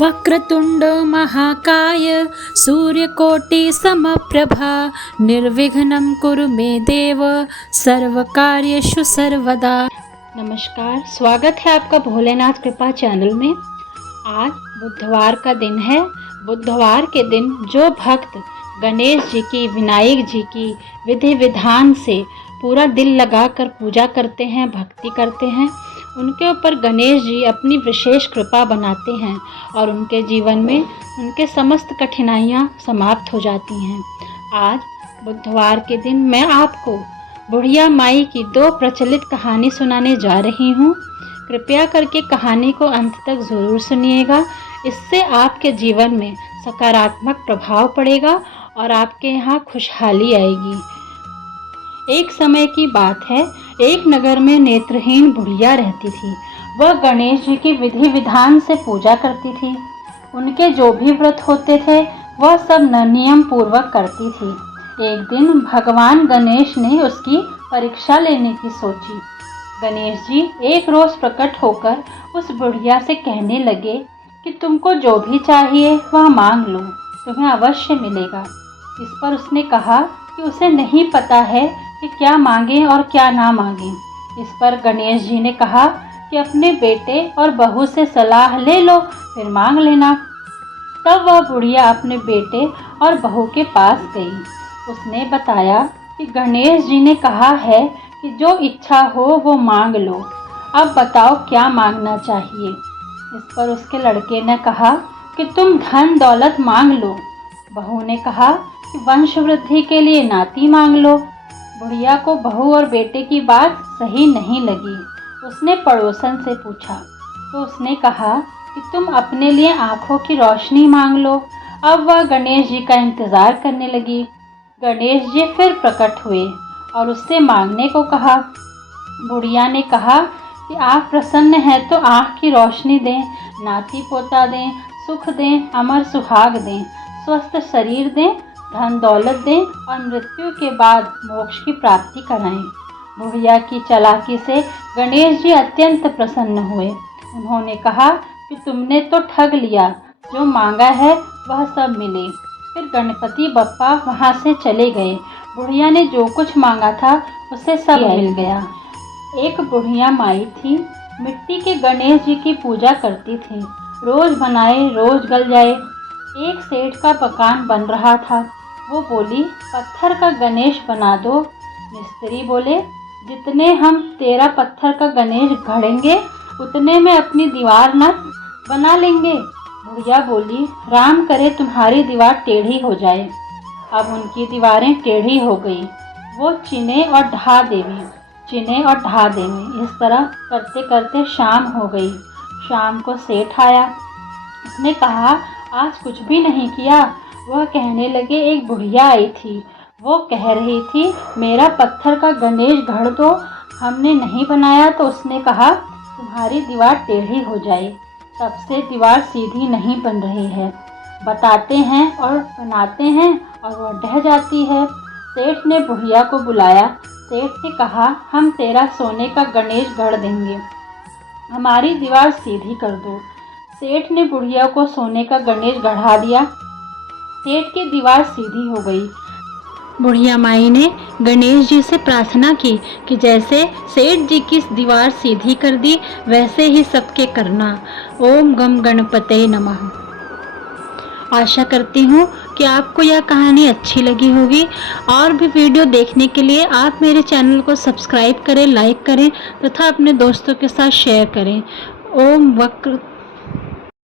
वक्रतुंड महाकाय सूर्यकोटि समप्रभा निर्विघ्नं कुरु मे देव सर्वकार्येषु सर्वदा। नमस्कार, स्वागत है आपका भोलेनाथ कृपा चैनल में। आज बुधवार का दिन है। बुधवार के दिन जो भक्त गणेश जी की, विनायक जी की विधि विधान से पूरा दिल लगाकर पूजा करते हैं, भक्ति करते हैं, उनके ऊपर गणेश जी अपनी विशेष कृपा बनाते हैं और उनके जीवन में उनके समस्त कठिनाइयाँ समाप्त हो जाती हैं। आज बुधवार के दिन मैं आपको बुढ़िया माई की 2 प्रचलित कहानी सुनाने जा रही हूँ। कृपया करके कहानी को अंत तक ज़रूर सुनिएगा। इससे आपके जीवन में सकारात्मक प्रभाव पड़ेगा और आपके यहाँ खुशहाली आएगी। एक समय की बात है, एक नगर में नेत्रहीन बुढ़िया रहती थी। वह गणेश जी की विधि विधान से पूजा करती थी। उनके जो भी व्रत होते थे वह सब नियम पूर्वक करती थी। एक दिन भगवान गणेश ने उसकी परीक्षा लेने की सोची। गणेश जी एक रोज प्रकट होकर उस बुढ़िया से कहने लगे कि तुमको जो भी चाहिए वह मांग लो, तुम्हें अवश्य मिलेगा। इस पर उसने कहा कि उसे नहीं पता है कि क्या मांगे और क्या ना मांगे। इस पर गणेश जी ने कहा कि अपने बेटे और बहू से सलाह ले लो, फिर मांग लेना। तब वह बुढ़िया अपने बेटे और बहू के पास गई। उसने बताया कि गणेश जी ने कहा है कि जो इच्छा हो वो मांग लो, अब बताओ क्या मांगना चाहिए। इस पर उसके लड़के ने कहा कि तुम धन दौलत मांग लो। बहू ने कहा कि वंश वृद्धि के लिए नाती मांग लो। बुढ़िया को बहू और बेटे की बात सही नहीं लगी। उसने पड़ोसन से पूछा तो उसने कहा कि तुम अपने लिए आँखों की रोशनी मांग लो। अब वह गणेश जी का इंतज़ार करने लगी। गणेश जी फिर प्रकट हुए और उससे मांगने को कहा। बुढ़िया ने कहा कि आप प्रसन्न हैं तो आँख की रोशनी दें, नाती पोता दें, सुख दें, अमर सुहाग दें, स्वस्थ शरीर दें, धन दौलत दें और मृत्यु के बाद मोक्ष की प्राप्ति कराएं। बुढ़िया की चालाकी से गणेश जी अत्यंत प्रसन्न हुए। उन्होंने कहा कि तुमने तो ठग लिया, जो मांगा है वह सब मिले। फिर गणपति बप्पा वहाँ से चले गए। बुढ़िया ने जो कुछ मांगा था उसे सब मिल गया। एक बुढ़िया माई थी, मिट्टी के गणेश जी की पूजा करती थी। रोज बनाए रोज गल जाए। एक सेठ का मकान बन रहा था। वो बोली, पत्थर का गणेश बना दो। मिस्त्री बोले, जितने हम तेरा पत्थर का गणेश गढ़ेंगे उतने में अपनी दीवार न बना लेंगे। बुढ़िया बोली, राम करे तुम्हारी दीवार टेढ़ी हो जाए। अब उनकी दीवारें टेढ़ी हो गई। वो चिने और ढा देवी, चिने और ढा देवी, इस तरह करते करते शाम हो गई। शाम को सेठ आया। उसने कहा, आज कुछ भी नहीं किया। वह कहने लगे, एक बुढ़िया आई थी, वो कह रही थी मेरा पत्थर का गणेश गढ़ दो। हमने नहीं बनाया तो उसने कहा तुम्हारी दीवार टेढ़ी हो जाए। तब से दीवार सीधी नहीं बन रही है। बताते हैं और बनाते हैं और वह ढह जाती है। सेठ ने बुढ़िया को बुलाया। सेठ ने कहा, हम तेरा सोने का गणेश गढ़ देंगे, हमारी दीवार सीधी कर दो। सेठ ने बुढ़िया को सोने का गणेश गढ़ा दिया। सेठ की दीवार सीधी हो गई। बुढ़िया माई ने गणेश जी से प्रार्थना की कि जैसे सेठ जी की दीवार सीधी कर दी वैसे ही सबके करना। ओम गम गणपते नमः। आशा करती हूँ कि आपको यह कहानी अच्छी लगी होगी। और भी वीडियो देखने के लिए आप मेरे चैनल को सब्सक्राइब करें, लाइक करें तथा अपने दोस्तों के साथ शेयर करें। ओम वक्र